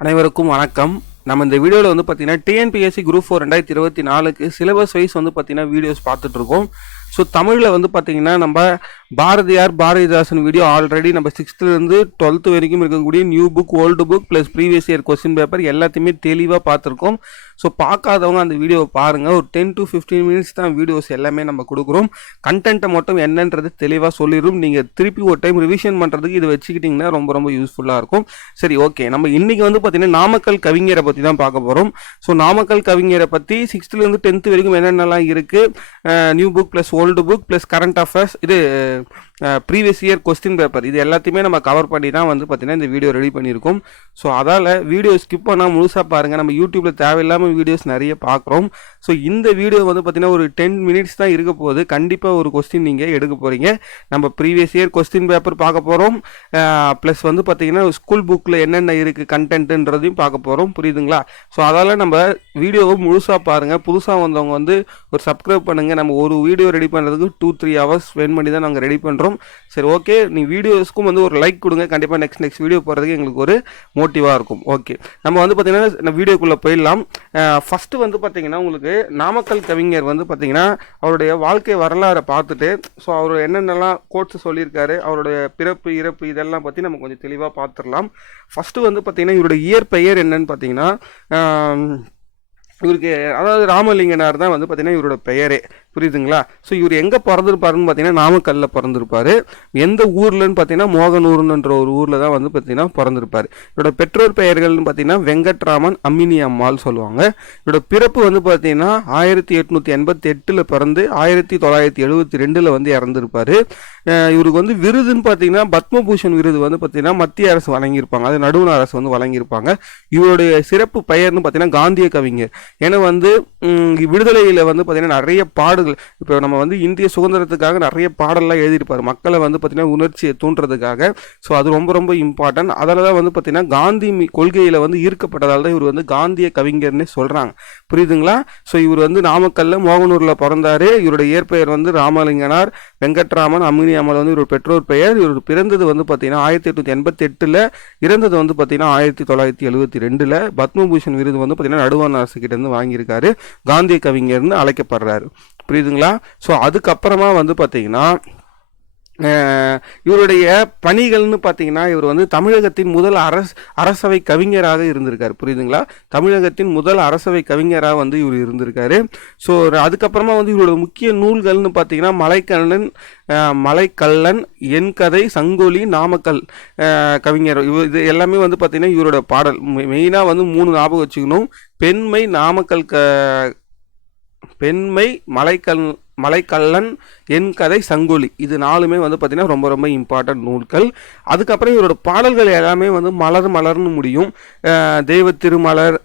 அனைவருக்கும் வணக்கம். நம்ம இந்த வீடியோவில் வந்து பார்த்தீங்கன்னா டிஎன்பிஎஸ்சி குரூப் ஃபோர் ரெண்டாயிரத்தி இருபத்தி நாலுக்கு சிலபஸ் வைஸ் வந்து பார்த்தீங்கன்னா வீடியோஸ் பார்த்துட்ருக்கோம் ஸோ தமிழில் வந்து பார்த்தீங்கன்னா நம்ம பாரதியார் பாரதிதாசன் வீடியோ ஆல்ரெடி நம்ம சிக்ஸ்த்துலேருந்து டுவெல்த்து வரைக்கும் இருக்கக்கூடிய new book old book plus previous year question paper எல்லாத்தையுமே தெளிவாக பார்த்துருக்கோம் ஸோ பார்க்காதவங்க அந்த வீடியோவை பாருங்கள் ஒரு டென் டு ஃபிஃப்டீன் மினிட்ஸ் தான் வீடியோஸ் எல்லாமே நம்ம கொடுக்குறோம். கண்டென்ட்டை மட்டும் என்னன்றது தெளிவாக சொல்லிடும் நீங்கள் திருப்பி ஒரு டைம் ரிவிஷன் பண்ணுறதுக்கு இது வச்சுக்கிட்டிங்கன்னா ரொம்ப ரொம்ப யூஸ்ஃபுல்லாக இருக்கும். சரி ஓகே நம்ம இன்றைக்கி வந்து பார்த்தீங்கன்னா நாமக்கல் கவிஞரை பற்றி தான் பார்க்க போகிறோம் ஸோ நாமக்கல் கவிஞரை பற்றி சிக்ஸ்த்துலேருந்து டென்த்து வரைக்கும் என்னென்னலாம் இருக்குது new book plus old book plus current affairs இது ப்ரீவியஸ் இயர் கொஸ்டின் பேப்பர் இது எல்லாத்தையுமே நம்ம கவர் பண்ணி தான் வந்து பார்த்தீங்கன்னா இந்த வீடியோ ரெடி பண்ணியிருக்கோம். ஸோ அதால் வீடியோ ஸ்கிப் பண்ணால் முழுசாக பாருங்கள் நம்ம யூடியூப்பில் தேவையில்லாமல் வீடியோஸ் நிறைய பார்க்குறோம் ஸோ இந்த வீடியோ வந்து பார்த்திங்கன்னா ஒரு டென் மினிட்ஸ் தான் இருக்க போகுது. கண்டிப்பாக ஒரு கொஸ்டின் நீங்கள் எடுக்க போகிறீங்க நம்ம ப்ரீவியஸ் இயர் கொஸ்டின் பேப்பர் பார்க்க போகிறோம் ப்ளஸ் வந்து பார்த்தீங்கன்னா ஸ்கூல் புக்கில் என்னென்ன இருக்குது கண்டென்ட்டுன்றதையும் பார்க்க போகிறோம் புரியுதுங்களா? ஸோ அதால் நம்ம வீடியோவை முழுசாக பாருங்கள் புதுசாக வந்தவங்க வந்து ஒரு சப்ஸ்கிரைப் பண்ணுங்கள் நம்ம ஒரு வீடியோ ரெடி பண்ணுறதுக்கு டூ த்ரீ ஹவர்ஸ் ஸ்பெண்ட் பண்ணி தான் நாங்கள் ரெடி பண்ணுறோம் சரி ஓகே நீ வீடியோஸ்க்கும் வந்து ஒரு லைக் கொடுங்க. கண்டிப்பாக நெக்ஸ்ட் நெக்ஸ்ட் வீடியோ போகிறதுக்கு எங்களுக்கு ஒரு மோட்டிவாக இருக்கும். ஓகே நம்ம வந்து பார்த்திங்கன்னா வீடியோக்குள்ளே போயிடலாம். ஃபஸ்ட்டு வந்து பார்த்தீங்கன்னா உங்களுக்கு நாமக்கல் கவிஞர் வந்து பார்த்தீங்கன்னா அவருடைய வாழ்க்கை வரலாறை பார்த்துட்டு ஸோ அவர் என்னென்னலாம் கோட்ஸ் சொல்லியிருக்காரு அவருடைய பிறப்பு இறப்பு இதெல்லாம் பற்றி நம்ம கொஞ்சம் தெளிவாக பார்த்துடலாம். ஃபஸ்ட்டு வந்து பார்த்தீங்கன்னா இவருடைய இயற்பெயர் என்னன்னு பார்த்தீங்கன்னா இவருக்கு அதாவது ராமலிங்கனார் தான் வந்து பார்த்தீங்கன்னா இவரோட பெயரே. புரியுதுங்களா? ஸோ இவர் எங்கே பிறந்திருப்பாருன்னு பார்த்தீங்கன்னா நாமக்கல்ல பிறந்திருப்பார். எந்த ஊர்லன்னு பார்த்தீங்கன்னா மோகனூர்ன்ற ஒரு ஊரில் தான் வந்து பார்த்தீங்கன்னா பிறந்திருப்பார். இவரோட பெற்றோர் பெயர்கள்னு பார்த்தீங்கன்னா வெங்கட்ராமன் அம்மினி அம்மாள் சொல்லுவாங்க. இவரோட பிறப்பு வந்து பார்த்தீங்கன்னா ஆயிரத்தி எட்நூற்றி எண்பத்தி எட்டில் பிறந்து ஆயிரத்தி தொள்ளாயிரத்தி எழுபத்தி ரெண்டில் வந்து இறந்துருப்பாரு. இவருக்கு வந்து விருதுன்னு பார்த்தீங்கன்னா பத்மபூஷன் விருது வந்து பார்த்தீங்கன்னா மத்திய அரசு வழங்கியிருப்பாங்க. அது நடுவண அரசு வந்து வழங்கியிருப்பாங்க. இவருடைய சிறப்பு பெயர்னு பார்த்தீங்கன்னா காந்திய கவிஞர். ஏன்னா வந்து விடுதலையில் வந்து பார்த்தீங்கன்னா நிறைய பாடுகள் இப்போ நம்ம வந்து இந்திய சுதந்திரத்துக்காக நிறைய பாடல்லாம் எழுதியிருப்பார். மக்களை வந்து பார்த்தீங்கன்னா உணர்ச்சியை தூண்டுறதுக்காக. ஸோ அது ரொம்ப ரொம்ப இம்பார்ட்டன்ட் அதில் தான் வந்து பார்த்தீங்கன்னா காந்தி கொள்கையில் வந்து ஈர்க்கப்பட்டதால் தான் இவர் வந்து காந்திய கவிஞர்னே சொல்கிறாங்க புரியுதுங்களா? ஸோ இவர் வந்து நாமக்கல்ல மோகனூரில் பிறந்தாரு. இவருடைய இயற்பெயர் வந்து ராமலிங்கனார். வெங்கட்ராமன் அம்மினி அம்மாள் வந்து இவர் பெற்றோர் பெயர். இவர் பிறந்தது வந்து பார்த்தீங்கன்னா ஆயிரத்தி எட்நூத்தி எண்பத்தி எட்டில். இறந்தது வந்து பார்த்தீங்கன்னா ஆயிரத்தி தொள்ளாயிரத்தி எழுபத்தி ரெண்டில். பத்மபூஷன் விருது வந்து பார்த்தீங்கன்னா நடுவண் அரசு கிட்டேருந்து வாங்கியிருக்காரு. காந்திய கவிஞர்னு அழைக்கப்படுறாரு. புரியுதுங்களா? ஸோ அதுக்கப்புறமா வந்து பார்த்தீங்கன்னா இவருடைய பணிகள்னு பார்த்தீங்கன்னா இவர் வந்து தமிழகத்தின் முதல் அரச அரசவை கவிஞராக இருந்திருக்கார். புரியுதுங்களா? தமிழகத்தின் முதல் அரசவை கவிஞராக வந்து இவர் இருந்திருக்காரு. ஸோ அதுக்கப்புறமா வந்து இவரோட முக்கிய நூல்கள்னு பார்த்தீங்கன்னா மலைக்கண்ணன் மலைக்கல்லன் என் கதை சங்கோலி நாமக்கல் கவிஞர். இவர் இது எல்லாமே வந்து பார்த்தீங்கன்னா இவரோட பாடல். மெயினாக வந்து மூணு ஞாபகம் வச்சுக்கணும். பெண்மை நாமக்கல் க பெண்மை மலைக்கல் மலைக்கல்லன் என் கதை சங்கொலி. இது நாலுமே வந்து பார்த்திங்கன்னா ரொம்ப ரொம்ப இம்பார்ட்டன்ட் நூல்கள். அதுக்கப்புறம் இவரோட பாடல்கள் எல்லாமே வந்து மலர் மலர்னு முடியும். தெய்வ திருமலர்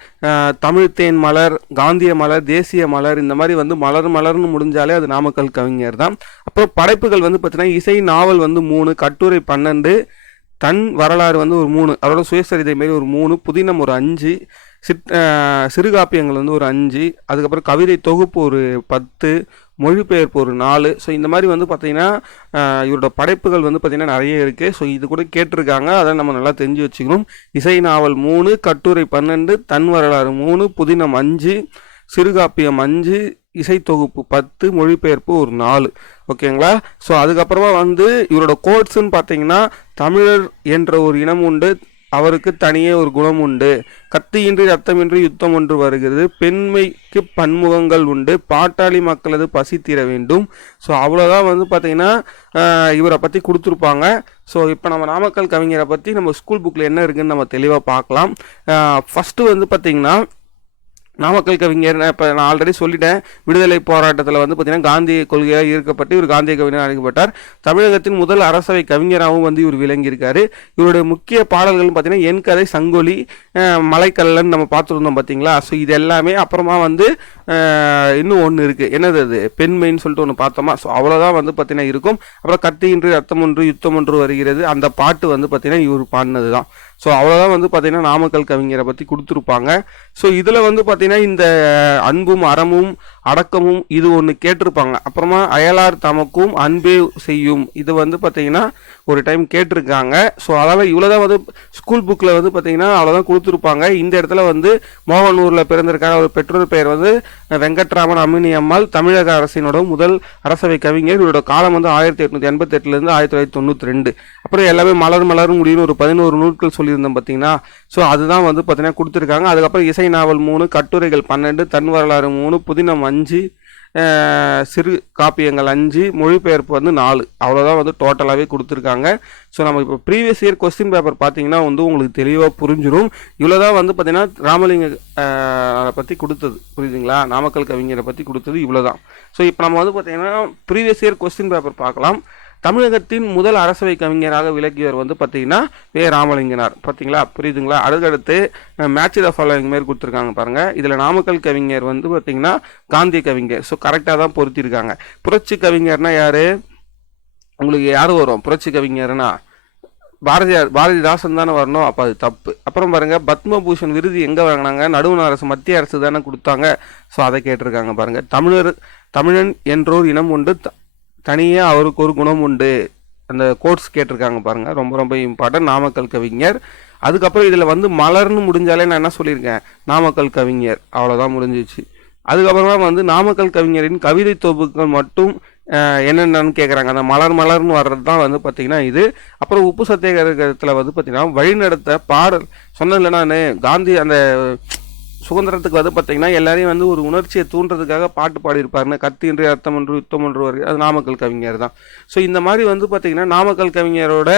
தமிழ்த்தேன் மலர் காந்திய மலர் தேசிய மலர் இந்த மாதிரி வந்து மலர் மலர்னு முடிஞ்சாலே அது நாமக்கல் கவிஞர் தான். அப்புறம் படைப்புகள் வந்து பார்த்திங்கன்னா இசை நாவல் வந்து மூணு கட்டுரை பன்னெண்டு தன் வரலாறு வந்து ஒரு மூணு அவரோட சுயசரிதை மாரி ஒரு மூணு புதினம் ஒரு அஞ்சு சிற் சிறுகாப்பியங்கள் வந்து ஒரு அஞ்சு அதுக்கப்புறம் கவிதை தொகுப்பு ஒரு பத்து மொழிபெயர்ப்பு ஒரு நாலு. ஸோ இந்த மாதிரி வந்து பார்த்தீங்கன்னா இவரோட படைப்புகள் வந்து பார்த்திங்கன்னா நிறைய இருக்குது ஸோ இது கூட கேட்டிருக்காங்க. அதை நம்ம நல்லா தெரிஞ்சு வச்சுக்கணும். இசை நாவல் மூணு கட்டுரை பன்னெண்டு தன் வரலாறு மூணு புதினம் அஞ்சு சிறுகாப்பியம் அஞ்சு இசைத்தொகுப்பு பத்து மொழிபெயர்ப்பு ஒரு நாலு. ஓகேங்களா? ஸோ அதுக்கப்புறமா வந்து இவரோட கோட்ஸுன்னு பார்த்தீங்கன்னா தமிழர் என்ற ஒரு இனம் உண்டு. அவருக்கு தனியே ஒரு குணம் உண்டு. கத்தியின்றி ரத்தமின்றி யுத்தம் ஒன்று வருகிறது. பெண்மைக்கு பன்முகங்கள் உண்டு. பாட்டாளி மக்களது பசி தீர வேண்டும். ஸோ அவ்வளோதான் வந்து பார்த்தீங்கன்னா இவரை பற்றி கொடுத்துருப்பாங்க. ஸோ இப்போ நம்ம நாமக்கல் கவிஞரை பற்றி நம்ம ஸ்கூல் புக்கில் என்ன இருக்குன்னு நம்ம தெளிவாக பார்க்கலாம். ஃபஸ்ட்டு வந்து பார்த்திங்கன்னா நாமக்கல் கவிஞர் இப்போ நான் ஆல்ரெடி சொல்லிட்டேன். விடுதலை போராட்டத்தில் வந்து பார்த்தீங்கன்னா காந்திய கொள்கையாக ஈர்க்கப்பட்டு இவர் காந்திய கவிஞர் அழைக்கப்பட்டார். தமிழகத்தின் முதல் அரசவை கவிஞராகவும் வந்து இவர் விளங்கியிருக்காரு. இவருடைய முக்கிய பாடல்கள்னு பார்த்தீங்கன்னா என் கதை சங்கொலி மலைக்கல்லன் நம்ம பார்த்துருந்தோம் பார்த்தீங்களா ஸோ இது எல்லாமே அப்புறமா வந்து இன்னும் ஒன்று இருக்குது என்னது அது? பெண்மைன்னு சொல்லிட்டு ஒன்று பார்த்தோமா? ஸோ அவ்வளோதான் வந்து பார்த்தீங்கன்னா இருக்கும். அப்புறம் கத்தியின்றி ரத்தம் ஒன்று யுத்தம் ஒன்று வருகிறது. அந்த பாட்டு வந்து பார்த்தீங்கன்னா இவர் பாடினது தான் ஸோ அவ்வளோதான் வந்து பார்த்திங்கன்னா நாமக்கல் கவிஞரை பற்றி கொடுத்துருப்பாங்க. ஸோ இதில் வந்து பார்த்திங்கன்னா இந்த அன்பும் அறமும் அடக்கமும் இது ஒன்று கேட்டிருப்பாங்க. அப்புறமா அயலார் தமக்கும் அன்பே செய்யும். இது வந்து பார்த்தீங்கன்னா ஒரு டைம் கேட்டிருக்காங்க. ஸோ அதால் இவ்வளோதான் வந்து ஸ்கூல் புக்கில் வந்து பார்த்தீங்கன்னா அவ்வளோதான் கொடுத்துருப்பாங்க. இந்த இடத்துல வந்து மோகனூரில் பிறந்திருக்காங்க அவர் பெற்றோர் பெயர் வந்து வெங்கட்ராமன் அம்மினி அம்மாள் தமிழக அரசினோட முதல் அரசவை கவிஞர். இவரோட காலம் வந்து ஆயிரத்தி எட்நூத்தி எண்பத்தெட்டுலேருந்து ஆயிரத்தி தொள்ளாயிரத்தி தொண்ணூற்றி ரெண்டு. அப்புறம் எல்லாமே மலர் மலரும் முடியும்னு ஒரு பதினோரு நூட்கள் சொல்லியிருந்தோம் பார்த்தீங்கன்னா ஸோ அதுதான் வந்து பார்த்தீங்கன்னா கொடுத்துருக்காங்க. அதுக்கப்புறம் இசை நாவல் மூணு கட்டுரைகள் பன்னெண்டு தன் வரலாறு மூணு புதினம் அஞ்சு சிறு காப்பியங்கள் அஞ்சு மொழிபெயர்ப்பு வந்து நாலு. அவ்வளோதான் வந்து டோட்டலாகவே கொடுத்துருக்காங்க. ஸோ நம்ம இப்போ ப்ரீவியஸ் இயர் கொஸ்டின் பேப்பர் பார்த்தீங்கன்னா வந்து உங்களுக்கு தெளிவாக புரிஞ்சிடும் இவ்வளோ தான் வந்து பார்த்தீங்கன்னா ராமலிங்க பற்றி கொடுத்தது. புரியுதுங்களா? நாமக்கல் கவிஞரை பற்றி கொடுத்தது இவ்வளோ தான் ஸோ இப்போ நம்ம வந்து பார்த்தீங்கன்னா ப்ரீவியஸ் இயர் கொஸ்டின் பேப்பர் பார்க்கலாம். தமிழகத்தின் முதல் அரசவை கவிஞராக விளக்கியவர் வந்து பார்த்தீங்கன்னா வே. ராமலிங்கனார். பார்த்தீங்களா புரியுதுங்களா? அடுத்தடுத்து மேட்ச் த ஃபாலோவிங் மாரி கொடுத்துருக்காங்க பாருங்கள் இதில் நாமக்கல் கவிஞர் வந்து பார்த்தீங்கன்னா காந்தி கவிஞர். ஸோ கரெக்டாக தான் பொருத்திருக்காங்க. புரட்சி கவிஞர்னா யார்? உங்களுக்கு யார் வரும்? புரட்சி கவிஞர்னா? பாரதியார் பாரதிதாசன் தானே வரணும். அப்போ அது தப்பு. அப்புறம் பாருங்க பத்மபூஷன் விருது எங்கே வாங்கினாங்க? நடுவண அரசு மத்திய அரசு தானே கொடுத்தாங்க. ஸோ அதை கேட்டிருக்காங்க பாருங்கள் தமிழர் தமிழன் என்றோர் இனம் உண்டு. தனியாக அவருக்கு ஒரு குணம் உண்டு. அந்த கோட்ஸ் கேட்டிருக்காங்க பாருங்கள் ரொம்ப ரொம்ப இம்பார்ட்டன்ட் நாமக்கல் கவிஞர். அதுக்கப்புறம் இதில் வந்து மலர்னு முடிஞ்சாலே நான் என்ன சொல்லியிருக்கேன்? நாமக்கல் கவிஞர். அவ்வளோதான் முடிஞ்சிச்சு. அதுக்கப்புறமா வந்து நாமக்கல் கவிஞரின் கவிதை தொகுப்புகள் மட்டும் என்னென்னு கேட்குறாங்க அந்த மலர் மலர்னு வர்றது தான் வந்து பார்த்திங்கன்னா இது. அப்புறம் உப்பு சத்தியாகிரகத்தில் வந்து பார்த்திங்கன்னா வழிநடத்த பாடல் சொன்னதில்ல நான் காந்தி அந்த சுதந்திரத்துக்கு வந்து பார்த்தீங்கன்னா எல்லாரையும் வந்து ஒரு உணர்ச்சியை தூண்டுறதுக்காக பாட்டு பாடியிருப்பாருன்னு கத்தி என்று அர்த்தம் என்று யுத்தம் என்று அது நாமக்கல் கவிஞர் தான். ஸோ இந்த மாதிரி வந்து பார்த்தீங்கன்னா நாமக்கல் கவிஞரோட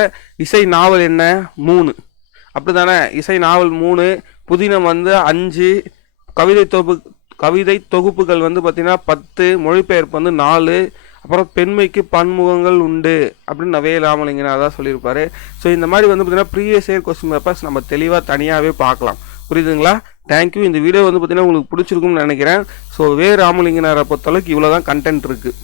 இசை நாவல் என்ன? மூணு. அப்படி தானே இசை நாவல் மூணு புதினம் வந்து அஞ்சு கவிதை தொகுப்பு கவிதை தொகுப்புகள் வந்து பார்த்தீங்கன்னா பத்து மொழிபெயர்ப்பு வந்து நாலு அப்புறம் பெண்மைக்கு பன்முகங்கள் உண்டு அப்படின்னு நவே ராமலிங்கனார் தான் சொல்லியிருப்பாரு. ஸோ இந்த மாதிரி வந்து பார்த்தீங்கன்னா ப்ரீவியஸ் இயர் கொஸ்டின் பேப்பர்ஸ் நம்ம தெளிவாக தனியாகவே பார்க்கலாம். புரியுதுங்களா? தேங்க்யூ இந்த வீடியோ வந்து பார்த்தீங்கன்னா உங்களுக்கு பிடிச்சிருக்கும்னு நினைக்கிறேன். ஸோ வே ராமலிங்கனாரை பொறுத்தளவுக்கு இவ்வளோ தான் கண்டென்ட் இருக்குது